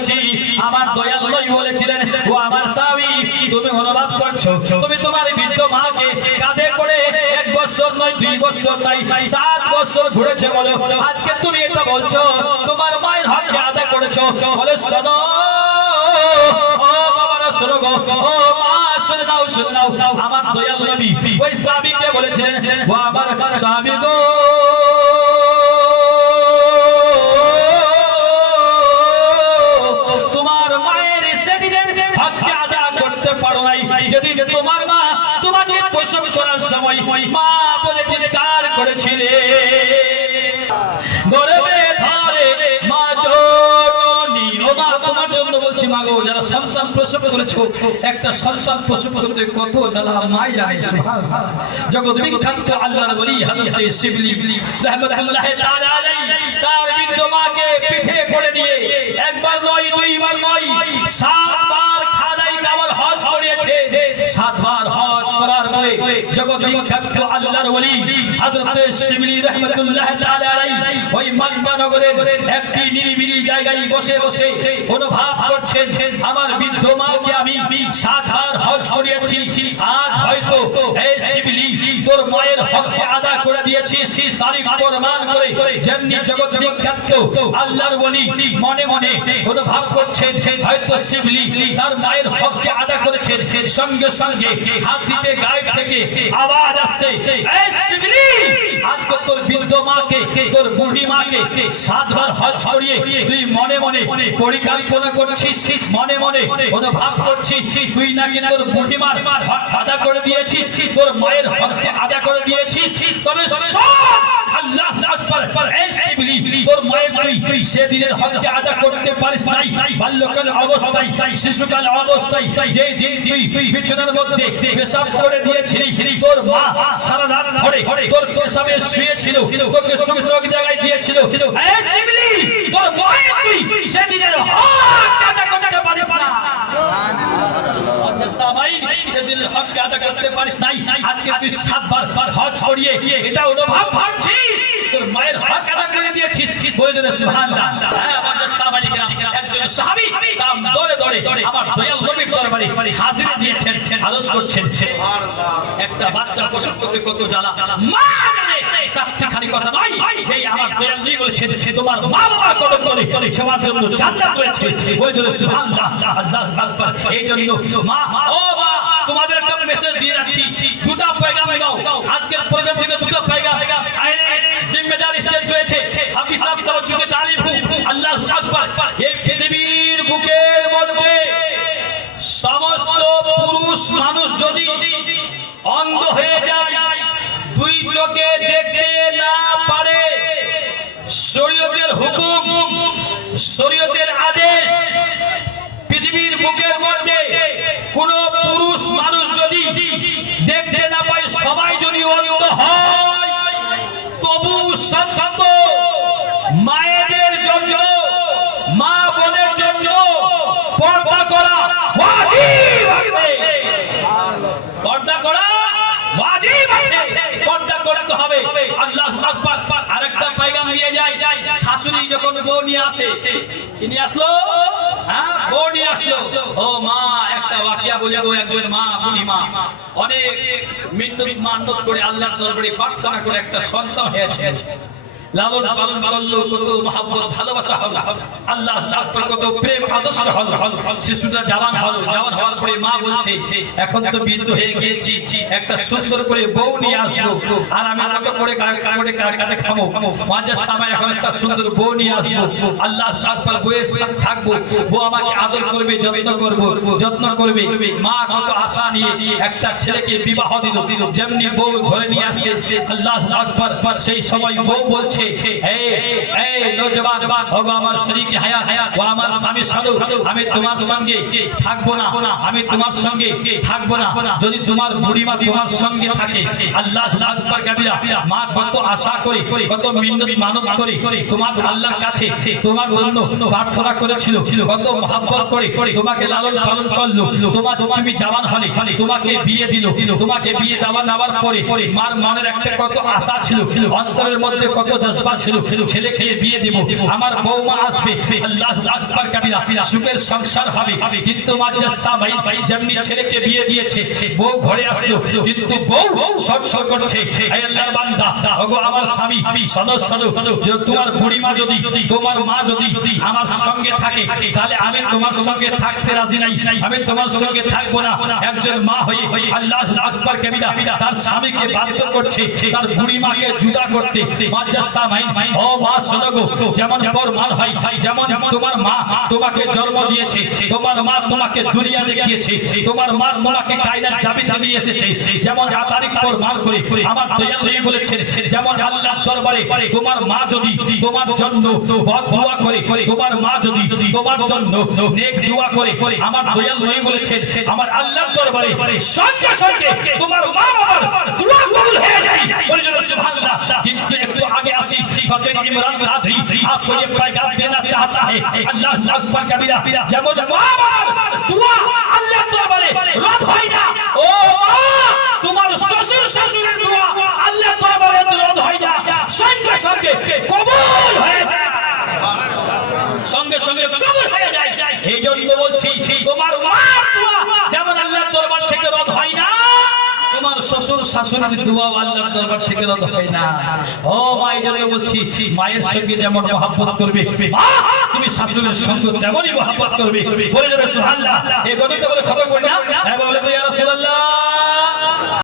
বলেছি, আমার দয়াল নবী বলেছিলেন, ও আমার স্বামী, তুমি অনুভব করছো তুমি তোমার বৃদ্ধ মাকে কাঁধে করে 1 বছর নয়, 2 বছর নয়, 7 বছর ঘুরেছে বলো, আজকে তুমি এটা বলছো তোমার মায়ের হক আদায় করেছো। বলে শোনো ও বাবারা, শোনো গো, ও মা শুনে নাও, শুনে নাও, আমার দয়াল নবী ওই সাহাবীকে বলেছিলেন, ও আমার স্বামী গো, তোমার মায়ের সেদিনের হক আদায় করতে পারো নাই। যদি তোমার মা তোমাকে প্রসব করার সময় মা বলে চিৎকার করেছিলে, গর্ভে ধরে মা জননী, ও মা তোমার জন্য বলছি মা গো, যারা সন্তান প্রসব করেছো, একটা সন্তান প্রসব করতে কত জ্বালা মাই জানে। সুবহানাল্লাহ। জগৎ বিখ্যাত আল্লাহর ওলি হযরত শিবলি রাহমাতুল্লাহ তাআলা আলাইহি তার বৃদ্ধ মাকে পিঠে করে নিয়ে একবার নয়, দুইবার নয়, 7 বার খানায় কাবার হজ করিয়েছে। 7 বার হজ করার পরে জগৎ বিখ্যাত আল্লাহর ওলি হযরত শিবলি রাহমাতুল্লাহ তাআলা আলাইহি ওই মক্কা নগরের একটি নিরিবিলি জায়গায় বসে বসে অনুভব করছেন, আমার বৃদ্ধ মাকে আমি 7 বার হজ করিয়েছি, আজ হয়তো এই শিবলি তোর মায়ের হক আদায় করে দিয়েছিস। তারিখ প্রমাণ করে যেমনি জগৎ বিখ্যাত আল্লাহর ওলি মনে মনে অনুভব করছেন, হয়তো শিবলি তার মায়ের হক আদায় করেছেন। সঙ্গে সঙ্গে হাত দিতে গায়েব থেকে আওয়াজ আসছে, এই শিবলি, আজকে তোর বৃদ্ধ মাকে, তোর বুড়ি মাকে 7 বার হজ করিয়ে তুই মনে মনে পরিকল্পনা করছিস, মনে মনে অনুভব করছিস তুই নাকি তোর বুড়ি মার হক আদায় করে দিয়েছিস, তোর মায়ের হক আদায় করে দিয়েছিস। তবে সব আল্লাহু আকবার, এই শিবলি তোর মায়ের তুই সেদিনের হক আদায় করতে পারিস নাই। বাল্যকাল অবস্থায়, শিশুকাল অবস্থায়, যে দিন তুই বিছানার মধ্যে পেশাব করে দিয়েছিলি, তোর মা সারা রাত ধরে তোর পেশাবে শুয়েছিল, তোকে সুন্দর জায়গায় দিয়েছিল। এই শিবলি তোর মায়ের তুই সেদিনের হক আদায় করতে পারিস না। সেদিনের হক আদায় করতে পারিস নাই, আজকে তুই 7 বার হজ করিয়ে এটা অনুভব করছিস তোর মায়ের হক আদায় করে দিয়েছিস। বলে দেন সুবহানাল্লাহ। হ্যাঁ, আমাদের সাহাবায়ে একজন সাহাবী নাম দৌড়ে দৌড়ে আমার দয়াল নবীর দরবারে হাজিরা দিয়েছেন, আরজ করছেন, সুবহানাল্লাহ। একটা বাচ্চা প্রসব করতে কত জ্বালা, মা জানে, চারটি কথা নয়, এই আমার দয়াল নবী বলেছেন, তোমার মা বাবার কদম তলে সবার জন্য জান্নাত রয়েছে। বলে দেন সুবহানাল্লাহ, আল্লাহু আকবার। এই জন্য মা, ও মা, তোমাদের একটা মেসেজ দিয়ে যাচ্ছি, দুটো পয়গাম দাও। আজকের প্রোগ্রাম থেকে দুটো পয়গাম জিম্মেদার স্টেজ রয়েছে, হাফিজ সাহেব তাওজ্জুহে তালিম। আল্লাহু আকবার। এই পৃথিবীর বুকের মধ্যে সমস্ত পুরুষ মানুষ যদি অন্ধ হয়ে যায়, 2 চোখে দেখতে না পারে, শরীয়তের হুকুম, শরীয়তের আদেশ, পৃথিবীর বুকের মধ্যে কোন পুরুষ মানুষ যদি দেখতে না পায়, সবাই যদি অন্ধ হয়, তবু সত্য মায়েদের জন্য, মা বোনের জন্য পর্দা করা ওয়াজিব আছে। পর্দা করা ওয়াজিব আছে, পর্দা করতে হবে। আল্লাহু আকবার। আরেকটা পয়গাম নিয়ে যায়, শাশুড়ি যখন বউ নিয়ে আসে, কি নিয়ে আসলো? হ্যাঁ, বউ নিয়ে আসলো। ও মা, একটা ওয়াকিয়া বলে গো, একজন মা, বুড়ি মা, অনেক মিন্নত মানত করে আল্লাহর দরবারে প্রার্থনা করে একটা সন্তান হয়েছে। লালন পালন করলো, কত মহব্বত ভালোবাসা হলো, আল্লাহ আকবার, কত প্রেম আদর্শ হলো। শিশুটা জওয়ান হলো, জওয়ান হওয়ার পরে মা বলছে, এখন তো বৃদ্ধ হয়ে গিয়েছি, একটা সুন্দর করে বউ নিয়ে আসবো, আর আমি আমাকে করে কাটে খাবো। মাঝের সময় এখন একটা সুন্দর বউ নিয়ে আসবো, আল্লাহ আকবার, বউয়ের সাথে থাকবো, বউ আমাকে আদর করবে, যত্ন করবে। মা কত আশা নিয়ে একটা ছেলেকে বিবাহ দিল, যেমনি বউ ঘরে নিয়ে আসবে, আল্লাহ আকবার, সেই সময় বউ বলছে, এই নওজওয়ান, ওগো আমার শরীকে হায়াত, ও আমার স্বামী সাধু, আমি তোমার সঙ্গে থাকবো না, আমি তোমার সঙ্গে থাকবো না, যদি তোমার বুড়ি মা তোমার সঙ্গে থাকে। আল্লাহু আকবার কাবীরা। মা কত আশা করে, কত মিন্নত মানত করে তোমার আল্লাহর কাছে তোমার জন্য প্রার্থনা করেছিল, কত মহব্বত করে তোমাকে লালন পালন করলো। তুমি জওয়ান হলে তোমাকে বিয়ে দিল, তোমাকে বিয়ে দেওয়ার পরে মার মনের একটা কত আশা ছিল, অন্তরের মধ্যে কত জজবা ছিল ছেলেকে বিয়ে দেব, আমার বৌমা আসবে, আল্লাহু আকবার কাবীরা, সুখের সংসার হবে। কিন্তু মাদ্রাসা ভাই যেমনি ছেলেকে বিয়ে দিয়েছে, বউ ঘরে আসলো, কিন্তু বউ শর্ত করছে, হে আল্লাহর বান্দা, ওগো আমার স্বামী, শোনো শোনো, যে তোমার বুড়ি মা যদি, তোমার মা যদি আমার সঙ্গে থাকে, তাহলে আমি তোমার সঙ্গে থাকতে রাজি নাই, আমি তোমার সঙ্গে থাকবো না। একজন মা হয়ে আল্লাহু আকবার কাবীরা তার স্বামীকে বাধ্য করছে তার বুড়ি মাকে জুদা করতে। মাদ্রাসা ভাই, ও মা শোনো গো, যেমন প্রমাণ হয়, যেমন তোমার মা তোমাকে জন্ম দিয়েছে, তোমার মা তোমাকে দুনিয়া দেখিয়েছে, তোমার মা তোমাকে কায়নাত জাবিতে নিয়ে এসেছে, যেমন তারিখ প্রমাণ করে আমার দয়াল নবী বলেছেন, যেমন আল্লাহর দরবারে তোমার মা যদি তোমার জন্য বদ দোয়া করে, তোমার মা যদি তোমার জন্য নেক দোয়া করে, আমার দয়াল নবী বলেছেন, আমার আল্লাহর দরবারে সঙ্গে সঙ্গে তোমার মা বাবার দোয়া কবুল হয়ে যায়। বলে যেন সুবহানাল্লাহ। কিন্তু একটু আগে আসি, ফকির ইমরান কাদরি आपको ये पैगाम देना चाहता है, अल्लाह अकबर कबीरा, যেমন মা বাবার দোয়া আল্লাহর দরবারে রদ হয় না, ও মা তোমার শ্বশুর শাশুড়ির দোয়া আল্লাহর দরবারে রদ হয় না, সঙ্গে সঙ্গে কবুল হয়ে যায়, সঙ্গে সঙ্গে কবুল হয়ে যায়। এই জন্য বলছি, তোমার মা দোয়া যেমন আল্লাহর দরবার থেকে রদ হয় না, তোমার শ্বশুর শাশুড়ির দোয়া আল্লাহর দরবার থেকে রদ হয় না। ও মা, এই জন্য বলছি, মায়ের সঙ্গে যেমন মহব্বত করবে, মা তুমি শাশুড়ির সঙ্গে তেমনই মহব্বত করবে। বলে যাবে সুবহানাল্লাহ। এই কথাটা বলে খবর করি না, বলে তো ইয়া রাসূলুল্লাহ